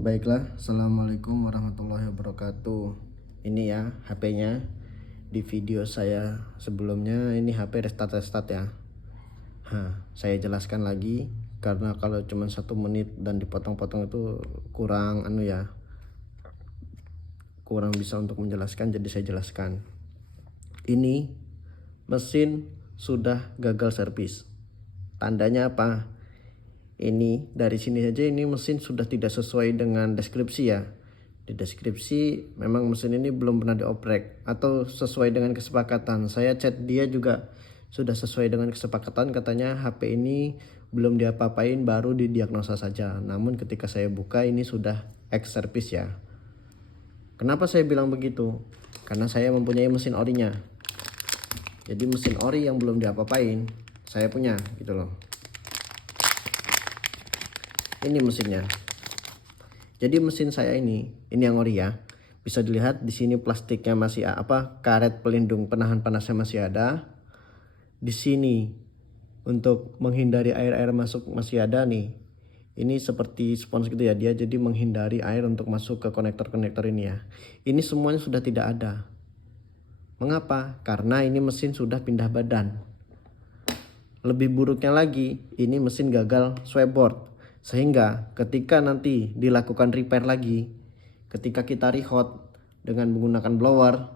Baiklah, Assalamualaikum warahmatullahi wabarakatuh. Ini ya HP-nya. Di video saya sebelumnya ini HP restart ya. Saya jelaskan lagi karena kalau cuma 1 menit dan dipotong-potong itu kurang kurang bisa untuk menjelaskan, jadi saya jelaskan. Ini mesin sudah gagal servis. Tandanya apa? Ini dari sini saja ini mesin sudah tidak sesuai dengan deskripsi ya. Di deskripsi memang mesin ini belum pernah dioprek atau sesuai dengan kesepakatan. Saya chat dia juga sudah sesuai dengan kesepakatan, katanya HP ini belum diapa-apain, baru didiagnosa saja. Namun ketika saya buka ini sudah ex service ya. Kenapa saya bilang begitu? Karena saya mempunyai mesin orinya. Jadi mesin ori yang belum diapa-apain saya punya gitu loh. Ini mesinnya. Jadi mesin saya ini yang ori ya. Bisa dilihat di sini plastiknya masih karet pelindung penahan panasnya masih ada. Di sini untuk menghindari air masuk masih ada nih. Ini seperti spons gitu ya, dia jadi menghindari air untuk masuk ke konektor-konektor ini ya. Ini semuanya sudah tidak ada. Mengapa? Karena ini mesin sudah pindah badan. Lebih buruknya lagi, ini mesin gagal swayboard. Sehingga ketika nanti dilakukan repair lagi, ketika kita rehot dengan menggunakan blower,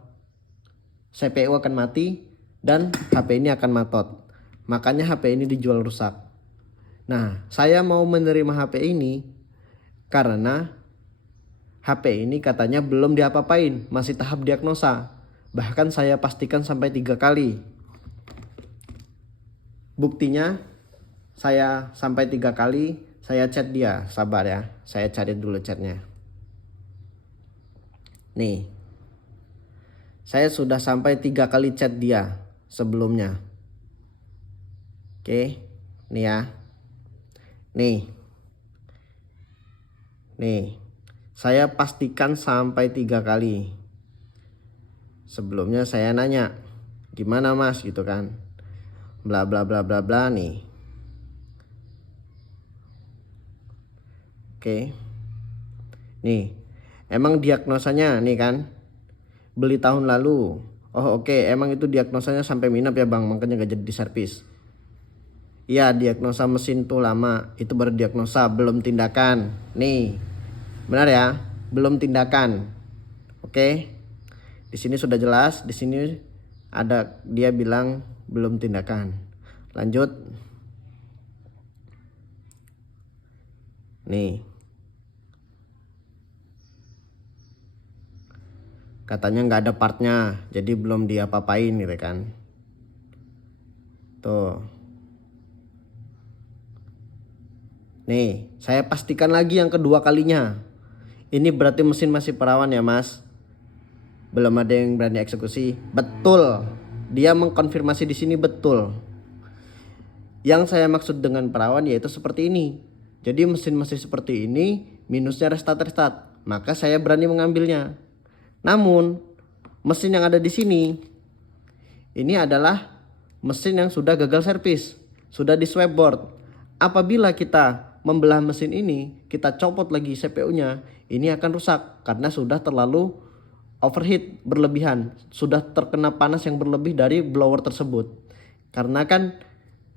CPU akan mati dan HP ini akan matot. Makanya HP ini dijual rusak. Nah, saya mau menerima HP ini karena HP ini katanya belum diapa-apain, masih tahap diagnosa. Bahkan saya pastikan sampai 3 kali. Buktinya saya sampai 3 kali saya chat dia. Sabar ya, saya cari dulu chatnya. Nih, saya sudah sampai 3 kali chat dia sebelumnya. Oke, nih ya. Nih, saya pastikan sampai 3 kali. Sebelumnya saya nanya, gimana mas gitu kan, bla bla bla bla bla nih. Oke. Nih, emang diagnosanya nih kan, beli tahun lalu. Oh oke, emang itu diagnosanya sampai minap ya bang, makanya gak jadi diservis. Iya, diagnosa mesin tuh lama, itu baru diagnosa, belum tindakan. Nih, benar ya, belum tindakan. Oke, di sini sudah jelas, di sini ada dia bilang belum tindakan. Lanjut. Nih, katanya nggak ada partnya, jadi belum diapa-apain gitu kan. Tuh. Nih, saya pastikan lagi yang kedua kalinya. Ini berarti mesin masih perawan ya mas. Belum ada yang berani eksekusi. Betul. Dia mengkonfirmasi di sini betul. Yang saya maksud dengan perawan yaitu seperti ini. Jadi mesin masih seperti ini, minusnya restart. Maka saya berani mengambilnya. Namun mesin yang ada di sini ini adalah mesin yang sudah gagal servis, sudah di swayboard. Apabila kita membelah mesin ini, kita copot lagi CPU-nya, ini akan rusak karena sudah terlalu overheat berlebihan, sudah terkena panas yang berlebih dari blower tersebut. Karena kan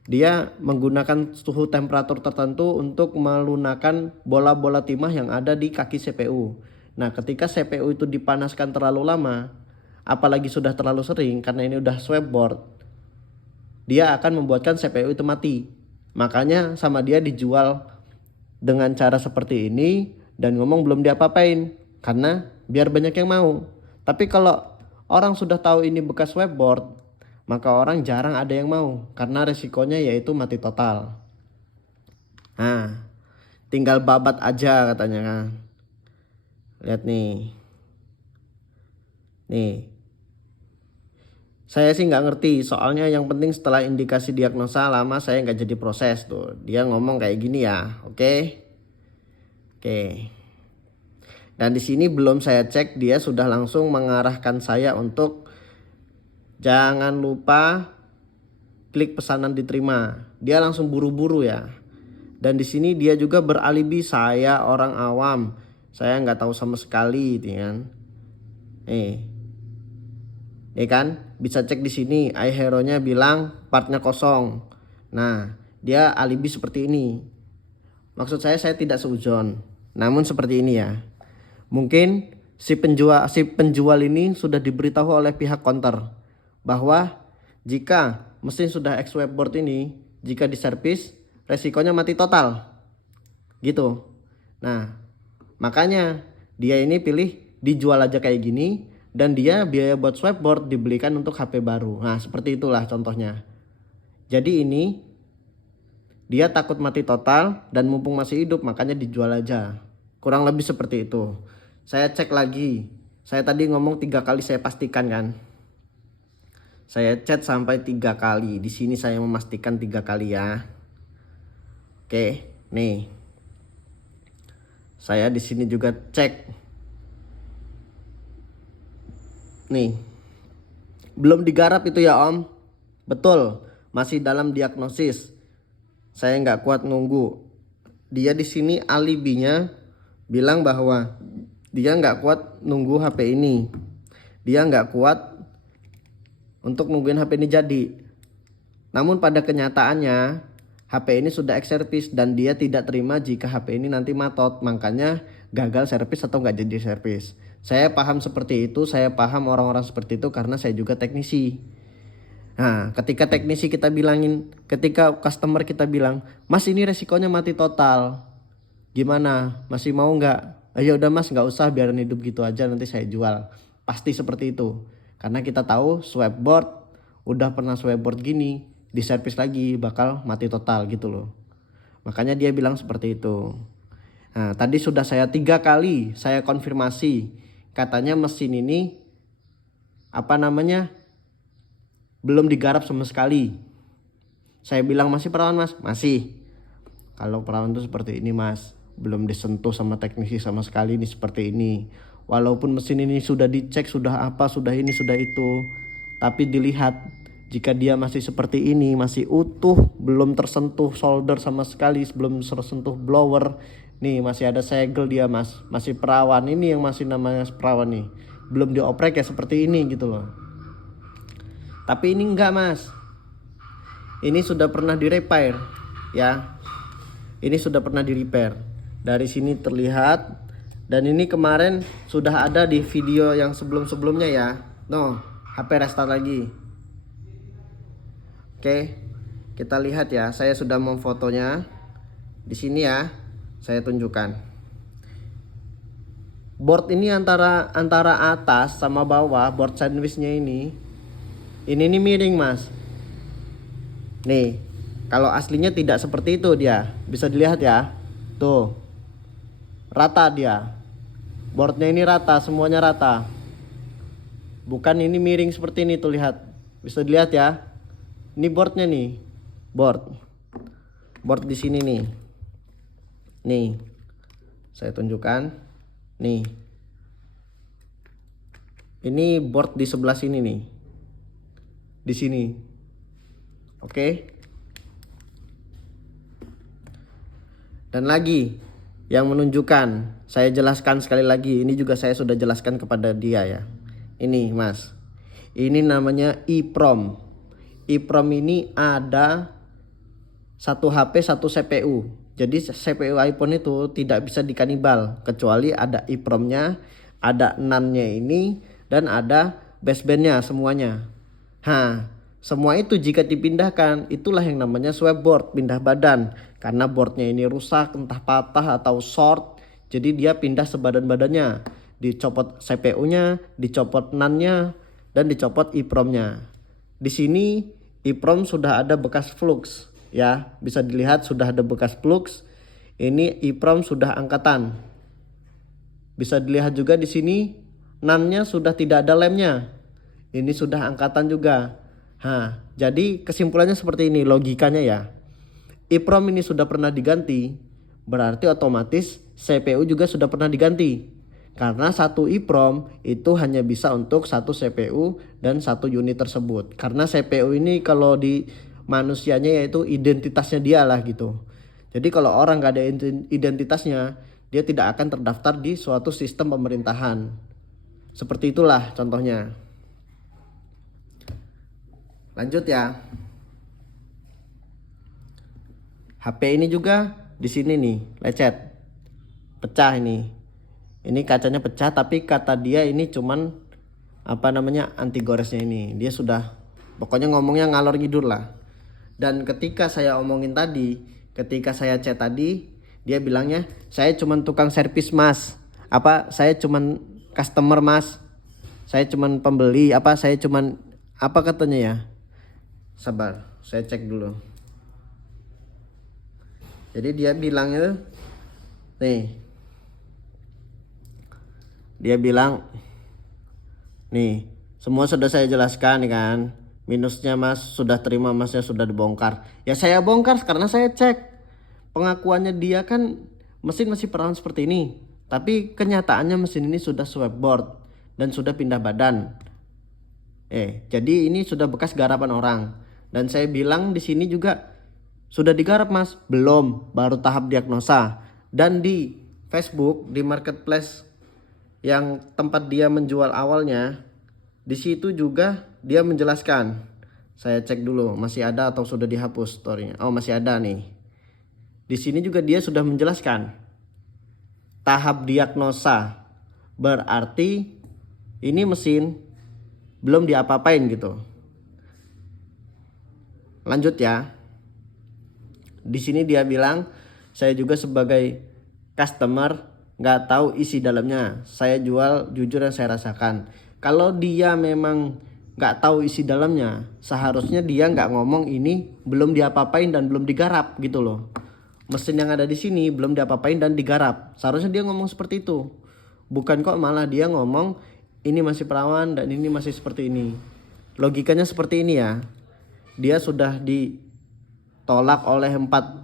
dia menggunakan suhu temperatur tertentu untuk melunakkan bola-bola timah yang ada di kaki CPU. Nah, ketika CPU itu dipanaskan terlalu lama, apalagi sudah terlalu sering karena ini udah swayboard, dia akan membuatkan CPU itu mati. Makanya sama dia dijual dengan cara seperti ini dan ngomong belum diapa-apain karena biar banyak yang mau. Tapi kalau orang sudah tahu ini bekas swayboard, maka orang jarang ada yang mau karena resikonya yaitu mati total. Nah, tinggal babat aja katanya kan. Lihat nih. Nih. Saya sih nggak ngerti, soalnya yang penting setelah indikasi diagnosa lama saya nggak jadi proses tuh. Dia ngomong kayak gini ya, oke? Oke. Dan di sini belum saya cek, dia sudah langsung mengarahkan saya untuk jangan lupa klik pesanan diterima. Dia langsung buru-buru ya. Dan di sini dia juga beralibi saya orang awam. Saya nggak tahu sama sekali itu kan. Kan bisa cek di sini. iHero-nya bilang partnya kosong. Nah, dia alibi seperti ini. Maksud saya tidak seujon. Namun seperti ini ya. Mungkin si penjual ini sudah diberitahu oleh pihak counter bahwa jika mesin sudah ex webboard ini, jika diservis resikonya mati total. Gitu. Nah, makanya dia ini pilih dijual aja kayak gini, dan dia biaya buat swapboard dibelikan untuk HP baru. Nah, seperti itulah contohnya. Jadi ini dia takut mati total dan mumpung masih hidup makanya dijual aja. Kurang lebih seperti itu. Saya cek lagi. Saya tadi ngomong 3 kali saya pastikan kan. Saya chat sampai 3 kali. Di sini saya memastikan 3 kali ya. Oke, nih. Saya di sini juga cek. Nih, belum digarap itu ya Om. Betul, masih dalam diagnosis. Saya nggak kuat nunggu. Dia di sini alibinya bilang bahwa dia nggak kuat nunggu HP ini. Dia nggak kuat untuk nungguin HP ini jadi. Namun pada kenyataannya HP ini sudah ex service dan dia tidak terima jika HP ini nanti matot. Makanya gagal servis atau nggak jadi servis. Saya paham seperti itu, saya paham orang-orang seperti itu karena saya juga teknisi. Nah, ketika teknisi kita bilangin, ketika customer kita bilang, Mas ini resikonya mati total, gimana? Masih mau nggak? Ayo udah Mas, nggak usah, biarin hidup gitu aja, nanti saya jual. Pasti seperti itu. Karena kita tahu swapboard, udah pernah swapboard gini, diservis lagi bakal mati total gitu loh. Makanya dia bilang seperti itu. Nah, tadi sudah saya 3 kali saya konfirmasi. Katanya mesin ini belum digarap sama sekali. Saya bilang masih perawan Mas? Masih. Kalau perawan itu seperti ini Mas, belum disentuh sama teknisi sama sekali, ini seperti ini. Walaupun mesin ini sudah dicek, sudah apa, sudah ini, sudah itu, tapi dilihat jika dia masih seperti ini, masih utuh, belum tersentuh solder sama sekali, belum tersentuh blower, nih masih ada segel dia Mas, masih perawan. Ini yang masih namanya perawan nih, belum dioprek ya seperti ini gitu loh. Tapi ini enggak Mas, ini sudah pernah di-repair ya. Ini sudah pernah di-repair. Dari sini terlihat, dan ini kemarin sudah ada di video yang sebelum-sebelumnya ya. HP restart lagi. Oke, kita lihat ya. Saya sudah memfotonya. Di sini ya, saya tunjukkan. Board ini antara atas sama bawah, board sandwichnya ini nih miring Mas. Nih, kalau aslinya tidak seperti itu dia. Bisa dilihat ya. Tuh. Rata dia. Boardnya ini rata, semuanya rata. Bukan ini miring seperti ini tuh, lihat. Bisa dilihat ya. Ini boardnya nih. Board di sini nih. Nih. Saya tunjukkan. Nih. Ini board di sebelah sini nih. Di sini. Oke. Dan lagi yang menunjukkan, saya jelaskan sekali lagi, ini juga saya sudah jelaskan kepada dia ya. Ini Mas. Ini namanya EEPROM. EEPROM ini ada satu HP, satu CPU. Jadi CPU iPhone itu tidak bisa dikanibal kecuali ada EEPROM-nya, ada NAND-nya ini, dan ada basebandnya semuanya. Semua itu jika dipindahkan, itulah yang namanya swapboard, pindah badan. Karena boardnya ini rusak, entah patah atau short, jadi dia pindah sebadan-badannya. Dicopot CPU-nya, dicopot NAND-nya, dan dicopot EEPROM-nya. Di sini EEPROM sudah ada bekas flux, ya, bisa dilihat sudah ada bekas flux. Ini EEPROM sudah angkatan. Bisa dilihat juga di sini NAND-nya sudah tidak ada lemnya. Ini sudah angkatan juga. Jadi kesimpulannya seperti ini logikanya ya. EEPROM ini sudah pernah diganti, berarti otomatis CPU juga sudah pernah diganti. Karena satu EEPROM itu hanya bisa untuk satu CPU dan satu unit tersebut. Karena CPU ini kalau di manusianya yaitu identitasnya dia lah gitu. Jadi kalau orang gak ada identitasnya, dia tidak akan terdaftar di suatu sistem pemerintahan. Seperti itulah contohnya. Lanjut ya. HP ini juga di sini nih, lecet. Pecah ini. Ini kacanya pecah, tapi kata dia ini cuman anti goresnya ini. Dia sudah pokoknya ngomongnya ngalor ngidul lah. Dan ketika saya omongin tadi, ketika saya chat tadi, dia bilangnya saya cuman tukang servis mas. Saya cuman customer mas. Saya cuman pembeli. Saya cuman katanya ya. Sabar, saya cek dulu. Jadi dia bilangnya nih. Dia bilang nih, semua sudah saya jelaskan nih kan. Minusnya mas sudah terima, masnya sudah dibongkar. Ya saya bongkar karena saya cek. Pengakuannya dia kan mesin masih perawan seperti ini. Tapi kenyataannya mesin ini sudah swapboard dan sudah pindah badan. Jadi ini sudah bekas garapan orang. Dan saya bilang di sini juga sudah digarap mas, belum, baru tahap diagnosa. Dan di Facebook, di marketplace yang tempat dia menjual awalnya, di situ juga dia menjelaskan. Saya cek dulu masih ada atau sudah dihapus storynya. Oh masih ada nih. Di sini juga dia sudah menjelaskan tahap diagnosa, berarti ini mesin belum diapa-apain gitu. Lanjut ya. Di sini dia bilang saya juga sebagai customer nggak tahu isi dalamnya. Saya jual jujur yang saya rasakan. Kalau dia memang nggak tahu isi dalamnya, seharusnya dia nggak ngomong ini belum diapa-apain dan belum digarap gitu loh. Mesin yang ada di sini belum diapa-apain dan digarap. Seharusnya dia ngomong seperti itu. Bukan kok malah dia ngomong ini masih perawan dan ini masih seperti ini. Logikanya seperti ini ya. Dia sudah ditolak oleh empat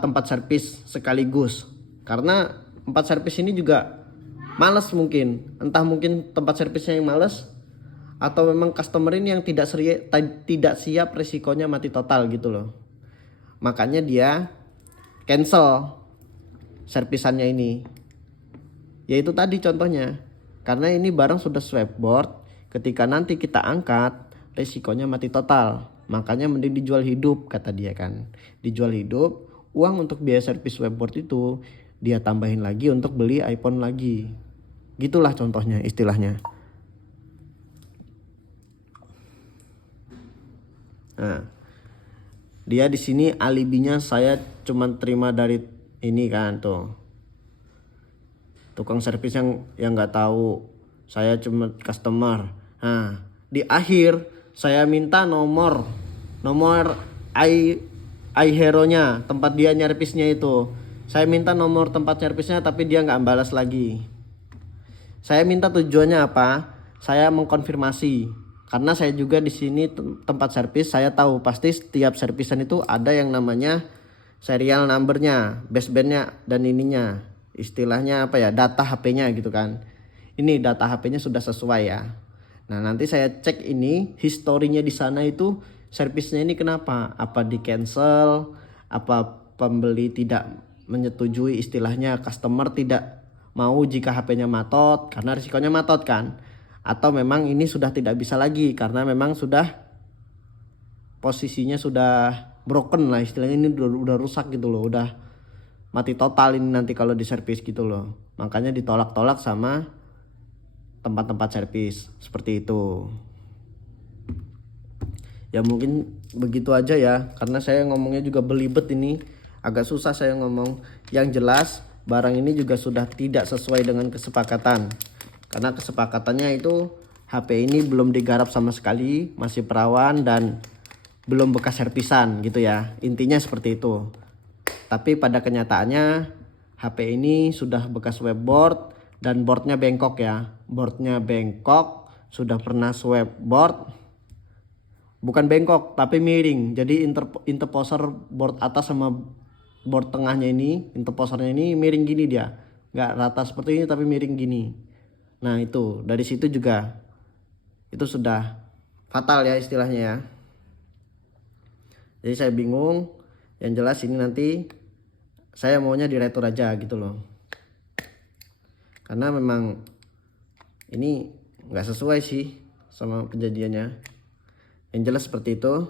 tempat servis sekaligus. Karena 4 servis ini juga males mungkin. Entah mungkin tempat servisnya yang males, atau memang customer ini yang tidak siap resikonya mati total gitu loh. Makanya dia cancel servisannya ini. Yaitu tadi contohnya. Karena ini barang sudah swapboard, ketika nanti kita angkat resikonya mati total. Makanya mending dijual hidup kata dia kan. Dijual hidup, uang untuk biaya servis swapboard itu dia tambahin lagi untuk beli iPhone lagi. Gitulah contohnya, istilahnya. Nah, dia di sini alibinya saya cuma terima dari ini kan tuh. Tukang servis yang nggak tahu saya cuma customer. Nah, di akhir saya minta nomor iHero-nya, tempat dia nyervisnya itu. Saya minta nomor tempat servisnya tapi dia nggak balas lagi. Saya minta tujuannya apa? Saya mengkonfirmasi. Karena saya juga di sini tempat servis, saya tahu pasti setiap servisan itu ada yang namanya serial numbernya, basebandnya dan ininya. Istilahnya data HP-nya gitu kan. Ini data HP-nya sudah sesuai ya. Nah nanti saya cek ini historinya di sana itu servisnya ini kenapa? Apa di cancel? Apa pembeli tidak menyetujui, istilahnya customer tidak mau jika HP-nya matot karena risikonya matot kan? Atau memang ini sudah tidak bisa lagi karena memang sudah posisinya sudah broken lah, istilahnya ini udah rusak gitu loh, udah mati total ini nanti kalau diservis gitu loh. Makanya ditolak-tolak sama tempat-tempat servis seperti itu. Ya mungkin begitu aja ya, karena saya ngomongnya juga belibet ini, agak susah saya ngomong. Yang jelas barang ini juga sudah tidak sesuai dengan kesepakatan. Karena kesepakatannya itu HP ini belum digarap sama sekali, masih perawan dan belum bekas servisan gitu ya. Intinya seperti itu. Tapi pada kenyataannya HP ini sudah bekas webboard dan boardnya bengkok ya. Boardnya bengkok, sudah pernah swapboard. Bukan bengkok tapi miring. Jadi interposer board atas sama board tengahnya ini, interposernya ini miring gini dia. Nggak rata seperti ini tapi miring gini. Nah itu dari situ juga itu sudah fatal ya istilahnya ya. Jadi saya bingung. Yang jelas ini nanti saya maunya diretur aja gitu loh. karena memang ini nggak sesuai sih sama kejadiannya. Yang jelas seperti itu.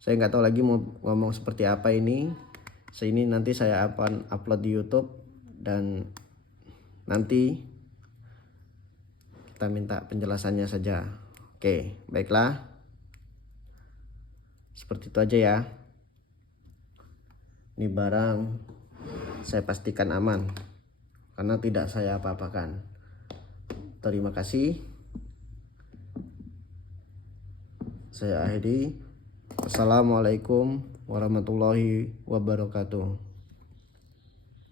Saya nggak tahu lagi mau ngomong seperti apa ini. Ini nanti saya akan upload di YouTube dan nanti kita minta penjelasannya saja. Oke, baiklah. Seperti itu aja ya. Ini barang saya pastikan aman karena tidak saya apa-apakan. Terima kasih. Saya akhiri. Assalamualaikum warahmatullahi wabarakatuh.